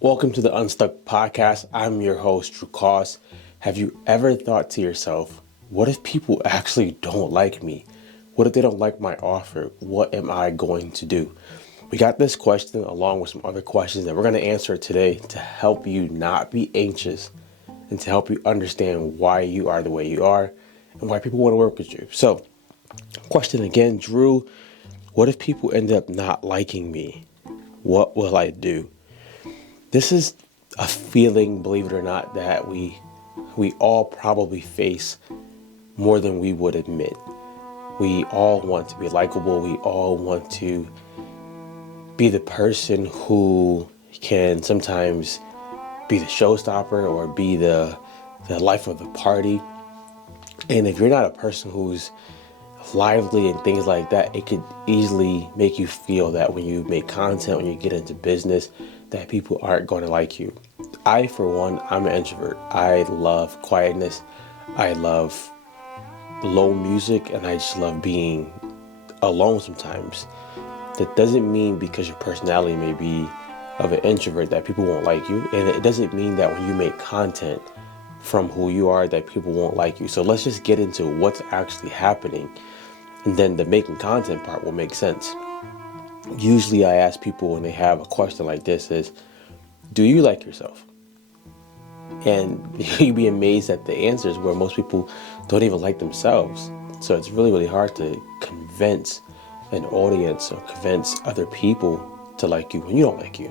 Welcome to the Unstuck Podcast. I'm your host, Drew Koss. Have you ever thought to yourself, what if people actually don't like me? What if they don't like my offer? What am I going to do? We got this question along with some other questions that we're going to answer today to help you not be anxious and to help you understand why you are the way you are and why people want to work with you. So, question again, Drew, what if people end up not liking me? What will I do? This is a feeling, believe it or not, that we all probably face more than we would admit. We all want to be likable. We all want to be the person who can sometimes be the showstopper or be the life of the party. And if you're not a person who's lively and things like that, it could easily make you feel that when you make content, when you get into business, that people aren't going to like you. I, for one, I'm an introvert. I love quietness. I love low music, and I just love being alone sometimes. That doesn't mean because your personality may be of an introvert that people won't like you. And it doesn't mean that when you make content from who you are that people won't like you. So let's just get into what's actually happening. And then the making content part will make sense. Usually I ask people when they have a question like this is, do you like yourself? And you'd be amazed at the answers where most people don't even like themselves. So it's really, really hard to convince an audience or convince other people to like you when you don't like you.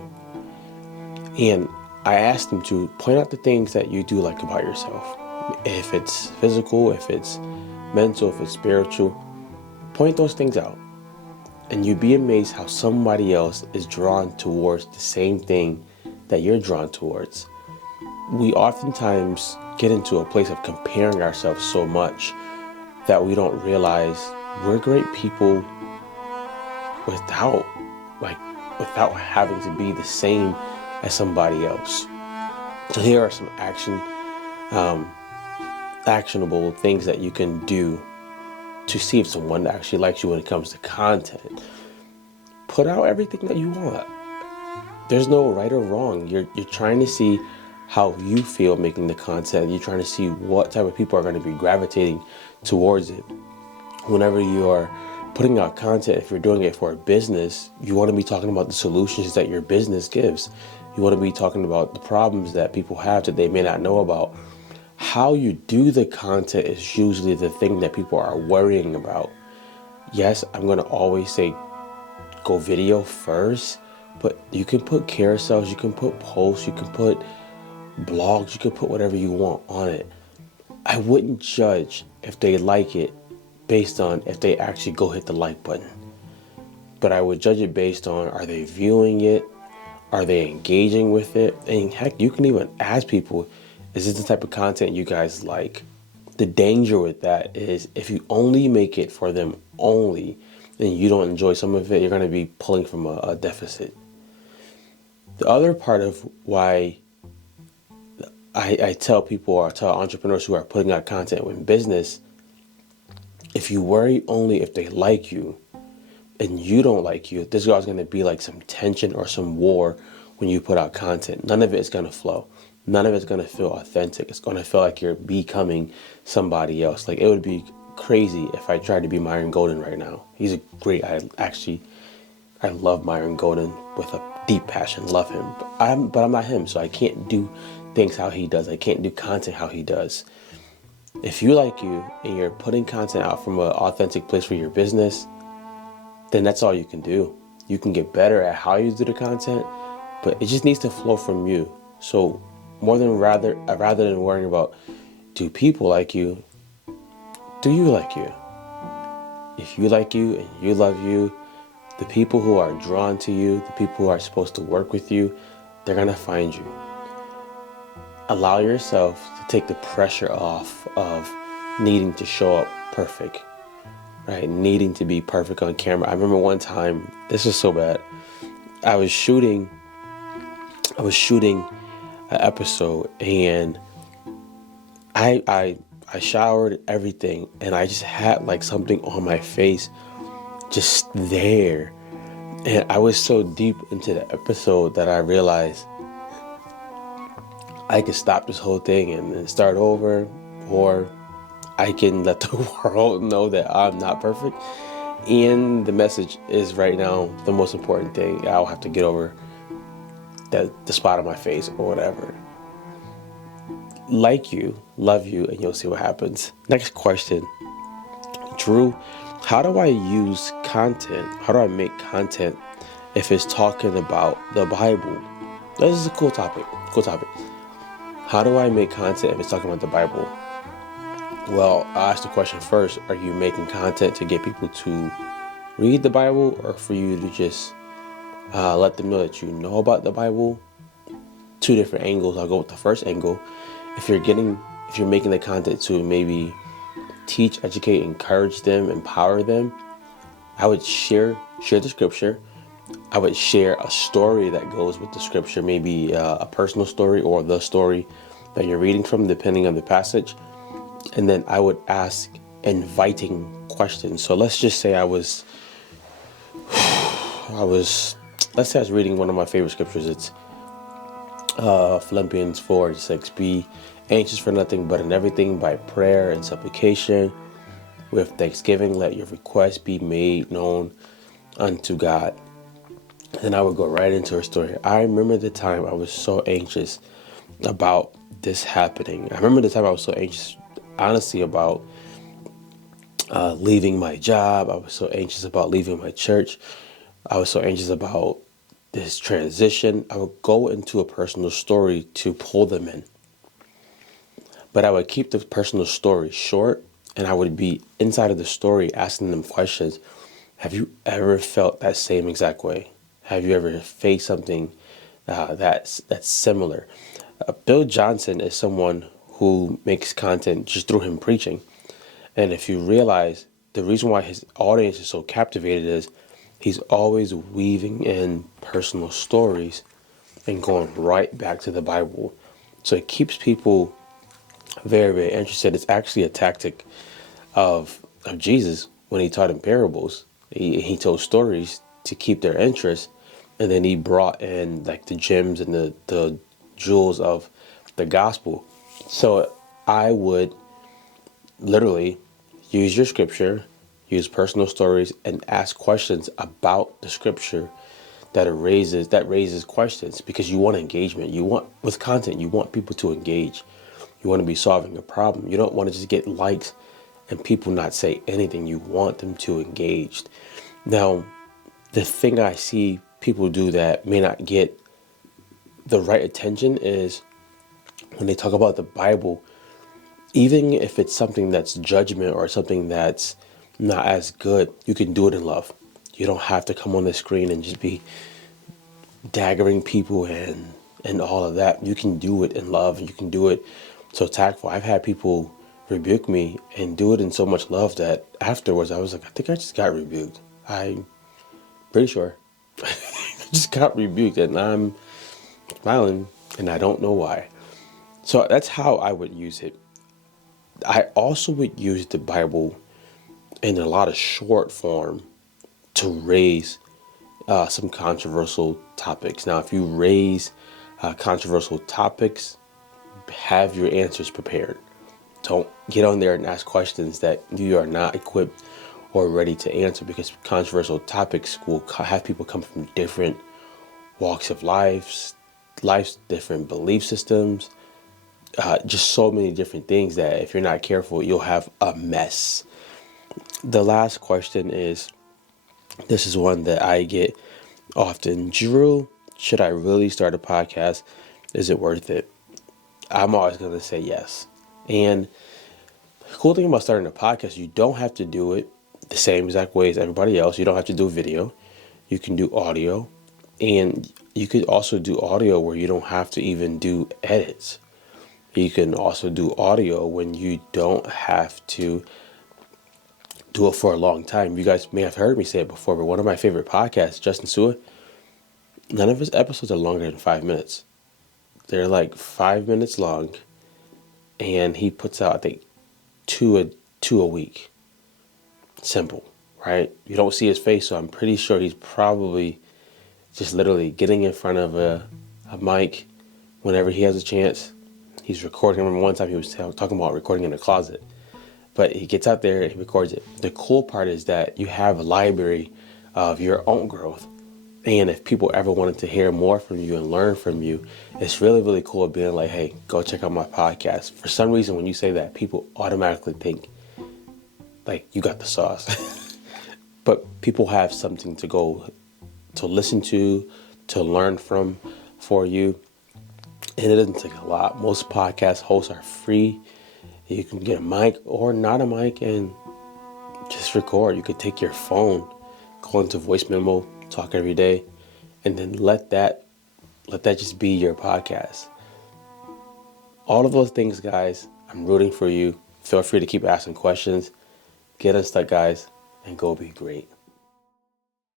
And I asked them to point out the things that you do like about yourself. If it's physical, if it's mental, if it's spiritual, point those things out. And you'd be amazed how somebody else is drawn towards the same thing that you're drawn towards. We oftentimes get into a place of comparing ourselves so much that we don't realize we're great people without having to be the same as somebody else. So here are some actionable things that you can do to see if someone actually likes you when it comes to content. Put out everything that you want. There's no right or wrong. You're trying to see how you feel making the content. You're trying to see what type of people are going to be gravitating towards it. Whenever you are putting out content, if you're doing it for a business, you want to be talking about the solutions that your business gives. You want to be talking about the problems that people have that they may not know about. How you do the content is usually the thing that people are worrying about. Yes, I'm going to always say go video first, but you can put carousels, you can put posts, you can put blogs, you can put whatever you want on it. I wouldn't judge if they like it based on if they actually go hit the like button. But I would judge it based on, are they viewing it? Are they engaging with it? And heck, you can even ask people, is this the type of content you guys like? The danger with that is if you only make it for them only, and you don't enjoy some of it, you're going to be pulling from a deficit. The other part of why I tell people or tell entrepreneurs who are putting out content in business, if you worry only if they like you and you don't like you, there's always going to be like some tension or some war when you put out content. None of it is going to flow. None of it's going to feel authentic. It's going to feel like you're becoming somebody else. Like, it would be crazy if I tried to be Myron Golden right now. He's a great, I love Myron Golden with a deep passion, love him. But I'm not him, so I can't do things how he does. I can't do content how he does. If you like you and you're putting content out from an authentic place for your business, then that's all you can do. You can get better at how you do the content, but it just needs to flow from you. So rather than worrying about, do people like you, do you like you? If you like you and you love you, the people who are drawn to you, the people who are supposed to work with you, they're going to find you. Allow yourself to take the pressure off of needing to show up perfect, right? Needing to be perfect on camera. I remember one time, this was so bad. I was shooting an episode, and I showered everything, and I just had like something on my face just there. And I was so deep into the episode that I realized I can stop this whole thing and then start over, or I can let the world know that I'm not perfect. And the message is right now the most important thing. I'll have to get over the spot on my face or whatever. Like you, love you, and you'll see what happens. Next question. Drew, how do I use content? How do I make content if it's talking about the Bible? This is a cool topic. Cool topic. How do I make content if it's talking about the Bible? Well, I'll ask the question first. Are you making content to get people to read the Bible, or for you to just let them know that you know about the Bible? Two different angles. I'll go with the first angle. If you're making the content to maybe teach, educate, encourage them, empower them, I would share the scripture. I would share a story that goes with the scripture, maybe a personal story or the story that you're reading from, depending on the passage. And then I would ask inviting questions. So let's just say let's say I was reading one of my favorite scriptures. It's Philippians 4:6. Be anxious for nothing, but in everything by prayer and supplication with thanksgiving, let your requests be made known unto God. And I would go right into her story. I remember the time I was so anxious about this happening. I remember the time I was so anxious, honestly, about leaving my job. I was so anxious about leaving my church. I was so anxious about this transition. I would go into a personal story to pull them in. But I would keep the personal story short, and I would be inside of the story asking them questions. Have you ever felt that same exact way? Have you ever faced something that's similar? Bill Johnson is someone who makes content just through him preaching. And if you realize, the reason why his audience is so captivated is he's always weaving in personal stories and going right back to the Bible. So it keeps people very, very interested. It's actually a tactic of Jesus when he taught in parables. He told stories to keep their interest, and then he brought in like the gems and the jewels of the gospel. So I would literally use your scripture, use personal stories, and ask questions about the scripture that raises questions, because you want engagement. With content, you want people to engage. You want to be solving a problem. You don't want to just get likes and people not say anything. You want them to engage. Now, the thing I see people do that may not get the right attention is when they talk about the Bible, even if it's something that's judgment or something that's not as good, you can do it in love. You don't have to come on the screen and just be daggering people and all of that. You can do it in love, and you can do it so tactful. I've had people rebuke me and do it in so much love that afterwards I was like, I think I just got rebuked. I'm pretty sure. I just got rebuked, and I'm smiling, and I don't know why. So that's how I would use it. I also would use the Bible in a lot of short form to raise some controversial topics. Now, if you raise controversial topics, have your answers prepared. Don't get on there and ask questions that you are not equipped or ready to answer, because controversial topics will have people come from different walks of life, different belief systems, just so many different things that if you're not careful, you'll have a mess. The last question is, this is one that I get often. Drew, should I really start a podcast? Is it worth it? I'm always going to say yes. And the cool thing about starting a podcast, you don't have to do it the same exact way as everybody else. You don't have to do video. You can do audio. And you could also do audio where you don't have to even do edits. You can also do audio when you don't have to do it for a long time. You guys may have heard me say it before, but one of my favorite podcasts, Justin Sua, none of his episodes are longer than 5 minutes. They're like 5 minutes long, and he puts out, I think, two a week. Simple, right? You don't see his face, so I'm pretty sure he's probably just literally getting in front of a mic whenever he has a chance, He's recording. I remember one time he was talking about recording in a closet. But he gets out there and he records it. The cool part is that you have a library of your own growth. And if people ever wanted to hear more from you and learn from you, it's really, really cool being like, hey, go check out my podcast. For some reason, when you say that, people automatically think like you got the sauce. But people have something to go to listen to learn from for you. And it doesn't take a lot. Most podcast hosts are free. You can get a mic or not a mic and just record. You could take your phone, go into voice memo, talk every day, and then let that just be your podcast. All of those things, guys, I'm rooting for you. Feel free to keep asking questions. Get unstuck, guys, and go be great.